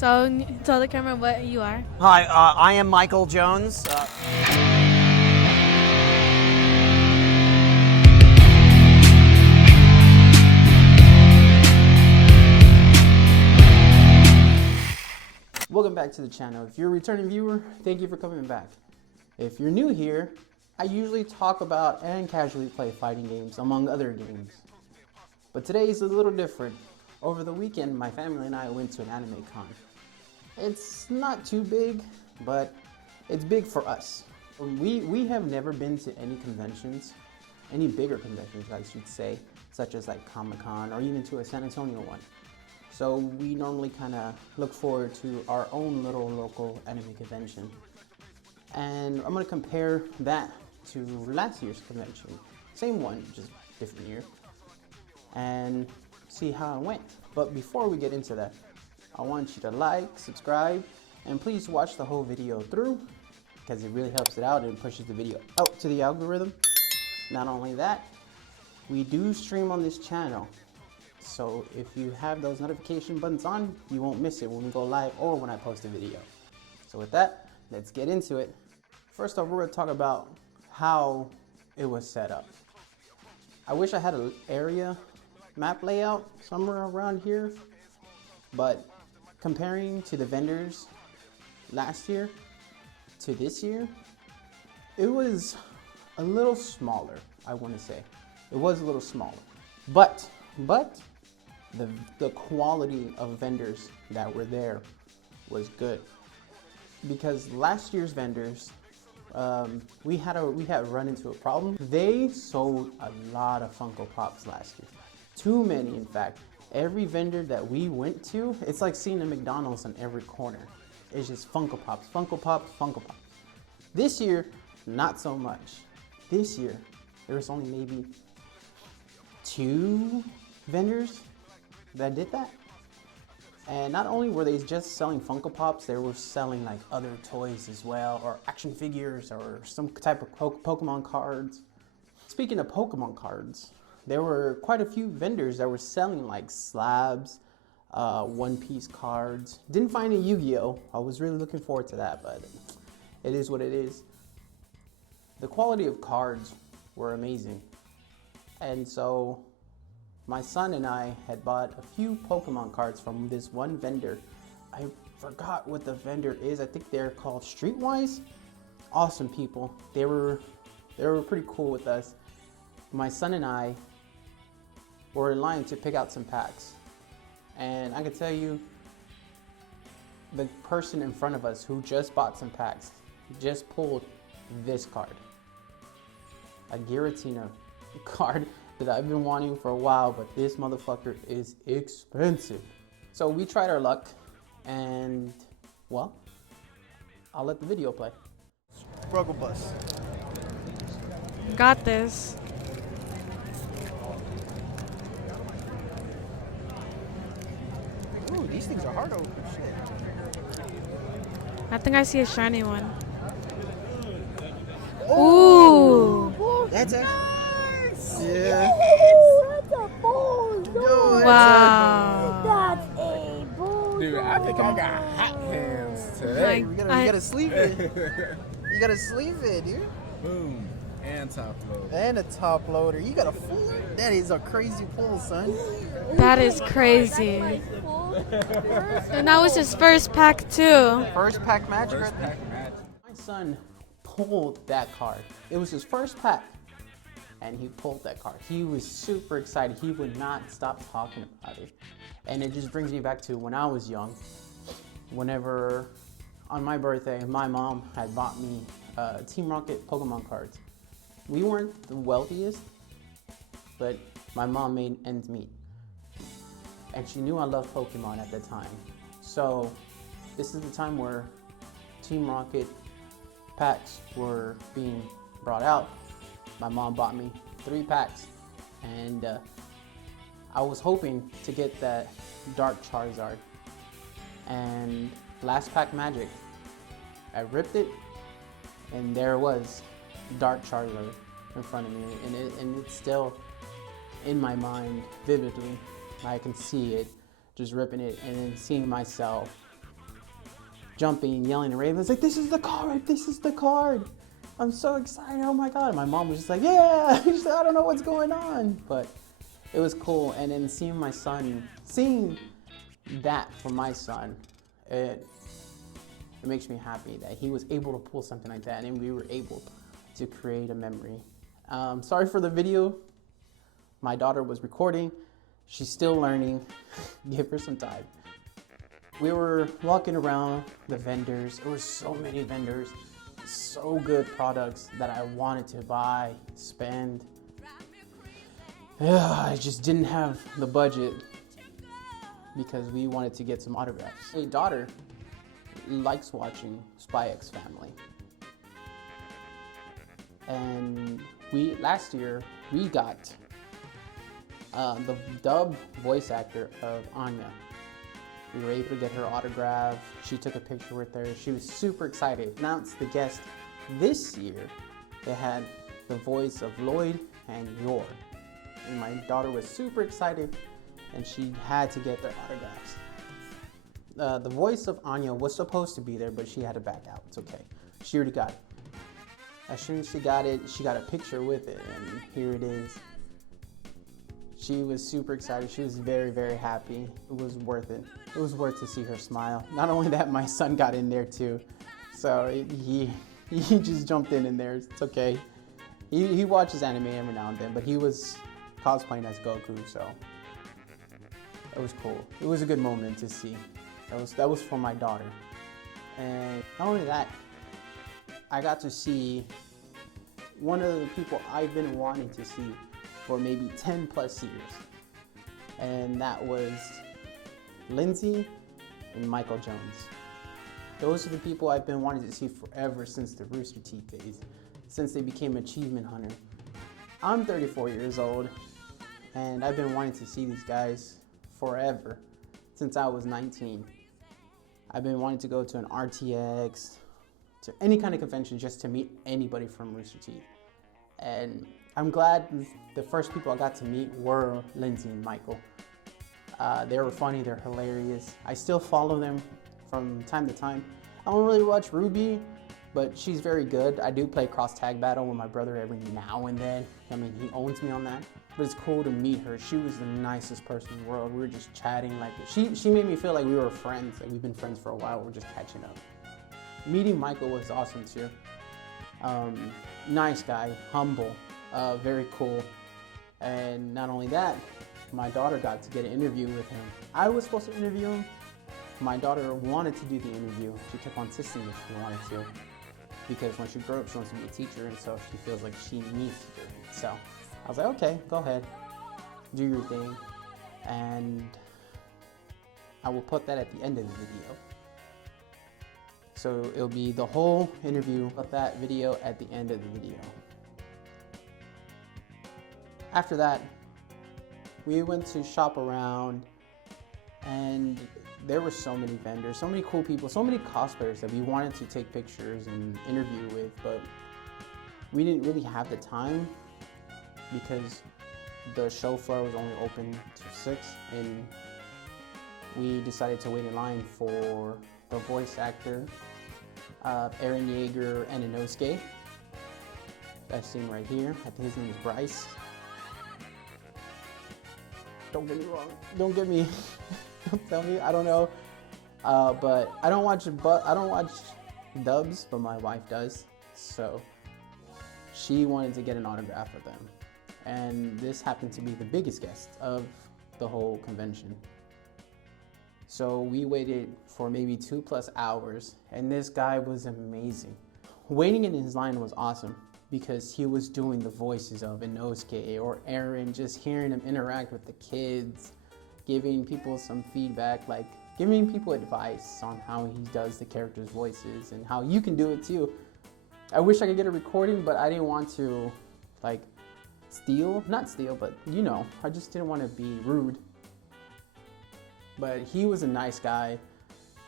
So, tell the camera what you are. Hi, I am Michael Jones. Welcome back to the channel. If you're a returning viewer, thank you for coming back. If you're new here, I usually talk about and casually play fighting games, among other games. But today is a little different. Over the weekend, my family and I went to an anime con. It's not too big, but it's big for us. We have never been to any conventions, any bigger conventions I should say, such as like Comic-Con or even to a San Antonio one. So we normally kind of look forward to our own little local anime convention. And I'm going to compare that to last year's convention. Same one, just different year. And see how it went. But before we get into that, I want you to like, subscribe, and please watch the whole video through because it really helps it out and pushes the video out to the algorithm. Not only that, we do stream on this channel. So if you have those notification buttons on, you won't miss it when we go live or when I post a video. So with that, let's get into it. First off, we're going to talk about how it was set up. I wish I had an area map layout somewhere around here, but comparing to the vendors last year to this year, it was a little smaller, I want to say. It was a little smaller, but the quality of vendors that were there was good, because last year's vendors, we had run into a problem. They sold a lot of Funko Pops last year, too many in fact. Every vendor that we went to, it's like seeing a McDonald's on every corner. It's just Funko Pops, Funko Pops, Funko Pops. This year, not so much. This year, there was only maybe 2 vendors that did that. And not only were they just selling Funko Pops, they were selling like other toys as well, or action figures, or some type of Pokemon cards. Speaking of Pokemon cards, there were quite a few vendors that were selling like slabs, one-piece cards. Didn't find any Yu-Gi-Oh! I was really looking forward to that, but it is what it is. The quality of cards were amazing. And so my son and I had bought a few Pokemon cards from this one vendor. I forgot what the vendor is. I think they're called Streetwise. Awesome people. They were pretty cool with us. My son and I were in line to pick out some packs. And I can tell you, the person in front of us who just bought some packs just pulled this card. A Giratina card that I've been wanting for a while, but this motherfucker is expensive. So we tried our luck, and well, I'll let the video play. Struggle bus. Got this. Ooh, these things are hard to open. Shit. I think I see a shiny one. Ooh. That's a Nice! yeah. Yes! That's a bull! Yo, Wow. That's a bull! Dude, I think I got hot hands today. Like, You gotta sleeve it. You gotta sleeve it, dude. Boom. And top load. And a top loader. You got a full. That is a crazy pull, son. That is crazy. And that was his first pack too. First pack magic right First there. pack match. My son pulled that card. It was his first pack, and he pulled that card. He was super excited. He would not stop talking about it. And it just brings me back to when I was young. Whenever, on my birthday, my mom had bought me Team Rocket Pokemon cards. We weren't the wealthiest, but my mom made ends meet. And she knew I loved Pokemon at the time. So this is the time where Team Rocket packs were being brought out. My mom bought me 3 packs, and I was hoping to get that Dark Charizard. And last pack magic, I ripped it, and there was Dark Charizard in front of me, and it's still in my mind vividly. I can see it, just ripping it, and then seeing myself jumping, yelling, and raving. It's like, this is the card, this is the card. I'm so excited, oh my God. My mom was just like, yeah, she's like, I don't know what's going on. But it was cool. And then seeing that for my son, it makes me happy that he was able to pull something like that and we were able to create a memory. Sorry for the video. My daughter was recording. She's still learning. Give her some time. We were walking around the vendors. There were so many vendors, so good products that I wanted to buy, spend. Yeah, I just didn't have the budget because we wanted to get some autographs. My daughter likes watching Spy X Family. And last year we got the dub voice actor of Anya. We were able to get her autograph. She took a picture with her. She was super excited. Announced the guest this year. They had the voice of Lloyd and Yor. And my daughter was super excited and she had to get their autographs. The voice of Anya was supposed to be there, but she had to back out. It's okay. She already got it. As soon as she got it, she got a picture with it, and here it is. She was super excited. She was very, very happy. It was worth it. It was worth to see her smile. Not only that, my son got in there too. So he just jumped in there. It's okay. He watches anime every now and then, but he was cosplaying as Goku, so it was cool. It was a good moment to see. That was for my daughter. And not only that, I got to see one of the people I've been wanting to see for maybe 10 plus years. And that was Lindsay and Michael Jones. Those are the people I've been wanting to see forever since the Rooster Teeth days, since they became Achievement Hunter. I'm 34 years old, and I've been wanting to see these guys forever, since I was 19. I've been wanting to go to an RTX, to any kind of convention just to meet anybody from Rooster Teeth. And I'm glad the first people I got to meet were Lindsay and Michael. They were funny, they're hilarious. I still follow them from time to time. I don't really watch Ruby, but she's very good. I do play cross tag battle with my brother every now and then. I mean, he owns me on that. But it's cool to meet her. She was the nicest person in the world. We were just chatting. Like she made me feel like we were friends. Like we've been friends for a while. We're just catching up. Meeting Michael was awesome too. Nice guy, humble, very cool. And not only that, my daughter got to get an interview with him. I was supposed to interview him. My daughter wanted to do the interview. She kept on insisting that she wanted to, because when she grew up, she wants to be a teacher, and so she feels like she needs to do it. So I was like, okay, go ahead, do your thing, and I will put that at the end of the video. So it'll be the whole interview, put that video at the end of the video. After that, we went to shop around, and there were so many vendors, so many cool people, so many cosplayers that we wanted to take pictures and interview with, but we didn't really have the time because the show floor was only open till 6, and we decided to wait in line for the voice actor, Eren Yeager and Inosuke. That scene right here. I think his name is Bryce. Don't get me wrong. Don't get me. Don't tell me. I don't know. But I don't watch dubs, but my wife does. So she wanted to get an autograph of them, and this happened to be the biggest guest of the whole convention. So we waited for maybe 2+ hours, and this guy was amazing. Waiting in his line was awesome because he was doing the voices of Inosuke or Eren, just hearing him interact with the kids, giving people some feedback, like giving people advice on how he does the characters' voices and how you can do it too. I wish I could get a recording, but I didn't want to like not steal, but you know, I just didn't want to be rude. But he was a nice guy.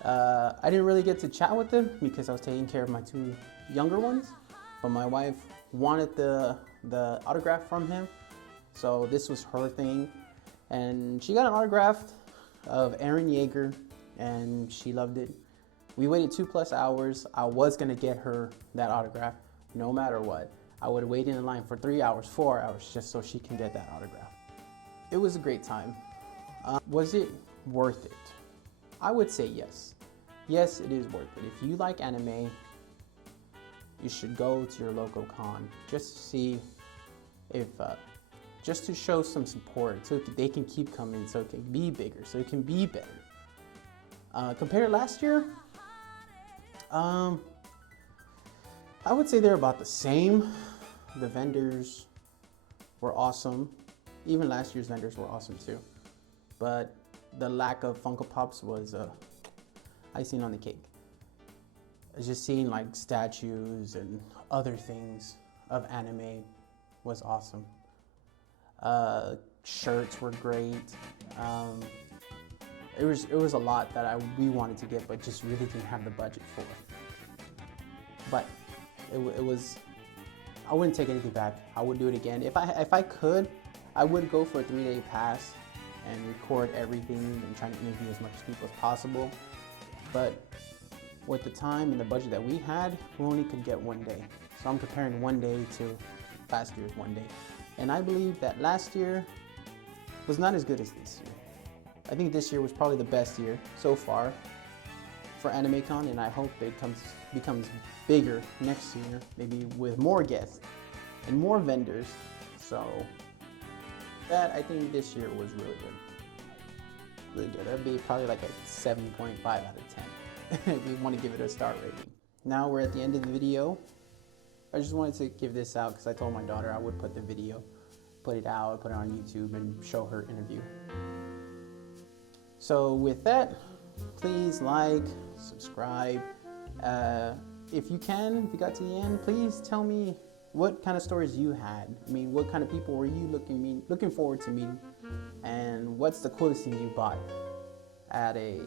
I didn't really get to chat with him because I was taking care of my 2 younger ones, but my wife wanted the autograph from him, so this was her thing, and she got an autograph of Eren Yeager, and she loved it. We waited 2+ hours. I was gonna get her that autograph no matter what. I would wait in line for 3 hours, 4 hours, just so she can get that autograph. It was a great time. Was it worth it? I would say yes. Yes, it is worth it. If you like anime, you should go to your local con just to see if, just to show some support so they can keep coming, so it can be bigger, so it can be better. Compared to last year, I would say they're about the same. The vendors were awesome. Even last year's vendors were awesome too. But the lack of Funko Pops was icing on the cake. Just seeing like statues and other things of anime was awesome. Shirts were great. It was a lot that we wanted to get, but just really didn't have the budget for. But it was. I wouldn't take anything back. I would do it again if I could. I would go for a 3-day pass and record everything and try to interview as much people as possible. But with the time and the budget that we had, we only could get 1 day. So I'm comparing 1 day to last year's 1 day. And I believe that last year was not as good as this year. I think this year was probably the best year so far for AnimeCon, and I hope it becomes bigger next year, maybe with more guests and more vendors. So that, I think this year was really good. Really good. That'd be probably like a 7.5 out of 10 if you want to give it a star rating. Now we're at the end of the video. I just wanted to give this out because I told my daughter I would put the video, put it out, put it on YouTube and show her interview. So with that, please like, subscribe. If you can, if you got to the end, please tell me what kind of stories you had. I mean, what kind of people were you looking forward to meeting? And what's the coolest thing you bought at a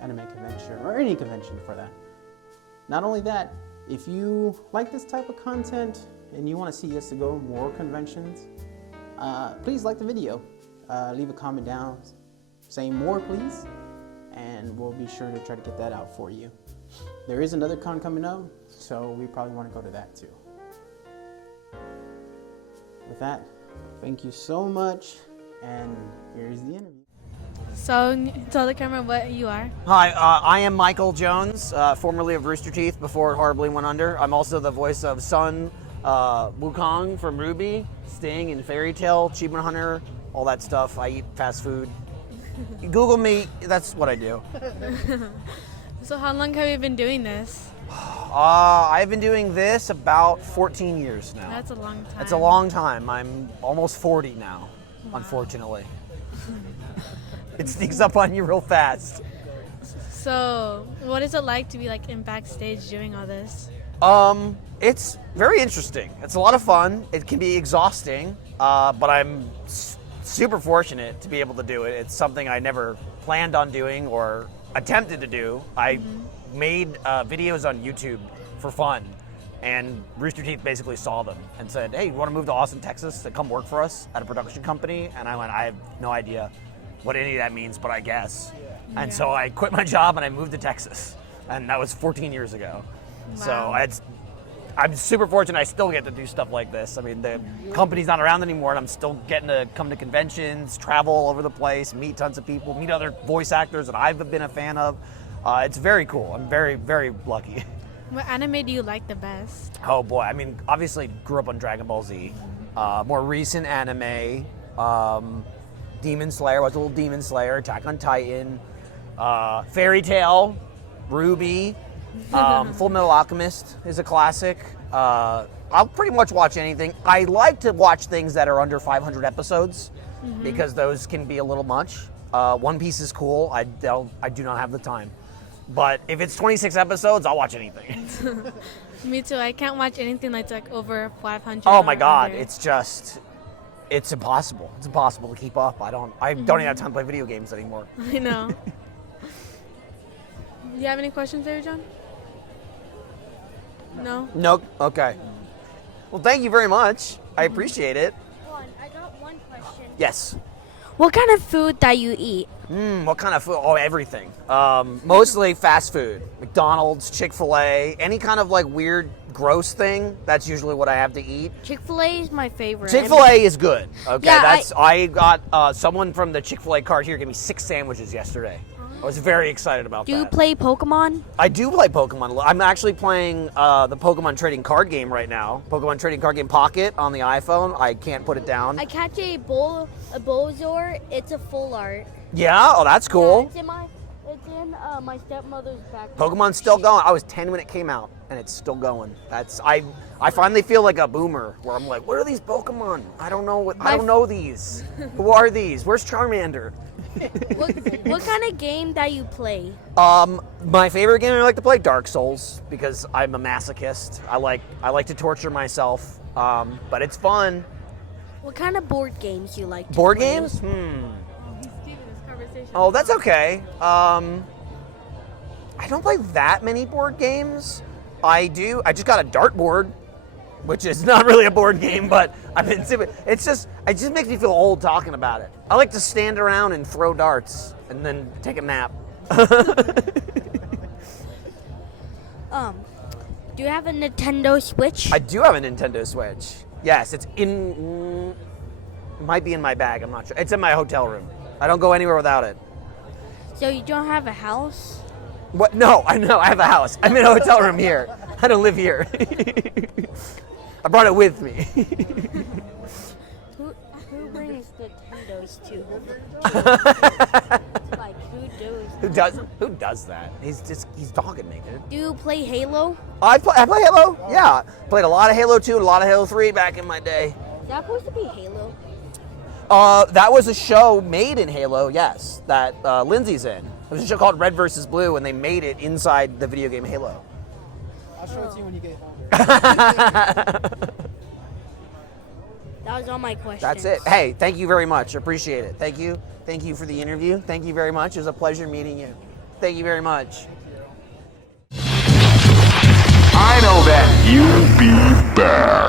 anime convention or any convention for that? Not only that, if you like this type of content and you want to see us to go more conventions, please like the video. Leave a comment down saying more, please, and we'll be sure to try to get that out for you. There is another con coming up, so we probably want to go to that too. With that, thank you so much, and here's the interview. So tell the camera what you are. Hi, I am Michael Jones, formerly of Rooster Teeth before it horribly went under. I'm also the voice of Sun Wukong from RWBY, Sting in Fairy Tail, Achievement Hunter, all that stuff. I eat fast food. Google me, that's what I do. So how long have you been doing this? I've been doing this about 14 years now. That's a long time. It's a long time. I'm almost 40 now, unfortunately. It sneaks up on you real fast. So what is it like to be like in backstage doing all this? It's very interesting. It's a lot of fun. It can be exhausting, but I'm super fortunate to be able to do it. It's something I never planned on doing or attempted to do. I made videos on YouTube for fun, and Rooster Teeth basically saw them and said, hey, you want to move to Austin, Texas to come work for us at a production company? And I went, I have no idea what any of that means, but I guess. Yeah. And so I quit my job and I moved to Texas, and that was 14 years ago. Wow. So I'm super fortunate I still get to do stuff like this. I mean, the company's not around anymore, and I'm still getting to come to conventions, travel all over the place, meet tons of people, meet other voice actors that I've been a fan of. It's very cool. I'm very, very lucky. What anime do you like the best? Oh boy, I mean, obviously grew up on Dragon Ball Z. More recent anime, Demon Slayer, was a little Demon Slayer, Attack on Titan, Fairy Tail, RWBY, Full Metal Alchemist is a classic. I'll pretty much watch anything. I like to watch things that are under 500 episodes because those can be a little much. One Piece is cool. I do not have the time. But if it's 26 episodes, I'll watch anything. Me too. I can't watch anything that's like over 500. Oh my God, under. it's impossible. It's impossible to keep up. I don't even have time to play video games anymore. I know. Do you have any questions there, John? No? Nope. Okay. Well, thank you very much. I appreciate it. I got one question. Yes. What kind of food that you eat? What kind of food? Oh, everything. Mostly fast food. McDonald's, Chick-fil-A, any kind of like weird, gross thing. That's usually what I have to eat. Chick-fil-A is my favorite. Chick-fil-A is good. Okay, Yeah, I got someone from the Chick-fil-A cart here gave me 6 sandwiches yesterday. I was very excited about Do that. you play Pokemon? I do play Pokemon. I'm actually playing the Pokemon trading card game right now. Pokemon trading card game Pocket on the iPhone. I can't put it down. I catch a Bulbasaur. It's a full art. Yeah? Oh, that's cool. It's in my stepmother's backpack. Pokemon's still going. I was 10 when it came out, and it's still going. I finally feel like a boomer, where I'm like, what are these Pokemon? I don't know these. Who are these? Where's Charmander? What kind of game that you play? My favorite game I like to play, Dark Souls, because I'm a masochist. I like to torture myself, but it's fun. What kind of board games you like to Board play? games? Oh, that's okay. I don't play that many board games. I just got a dartboard, which is not really a board game, but it just makes me feel old talking about it. I like to stand around and throw darts and then take a nap. Do you have a Nintendo Switch? I do have a Nintendo Switch. Yes, it might be in my bag, I'm not sure. It's in my hotel room. I don't go anywhere without it. So you don't have a house? What? No, I know. I have a house. I'm in a hotel room here. I don't live here. I brought it with me. Who brings Nintendos to? Like Who does that? He's dogging me, dude. Do you play Halo? I play Halo. Yeah, played a lot of Halo 2 and a lot of Halo 3 back in my day. Is that supposed to be Halo? That was a show made in Halo. Yes, that Lindsay's in. It was a show called Red vs. Blue, and they made it inside the video game Halo. I'll show it to you when you get home. That was all my questions. That's it. Hey, thank you very much. Appreciate it. Thank you. Thank you for the interview. Thank you very much. It was a pleasure meeting you. Thank you very much. I know that you'll be back.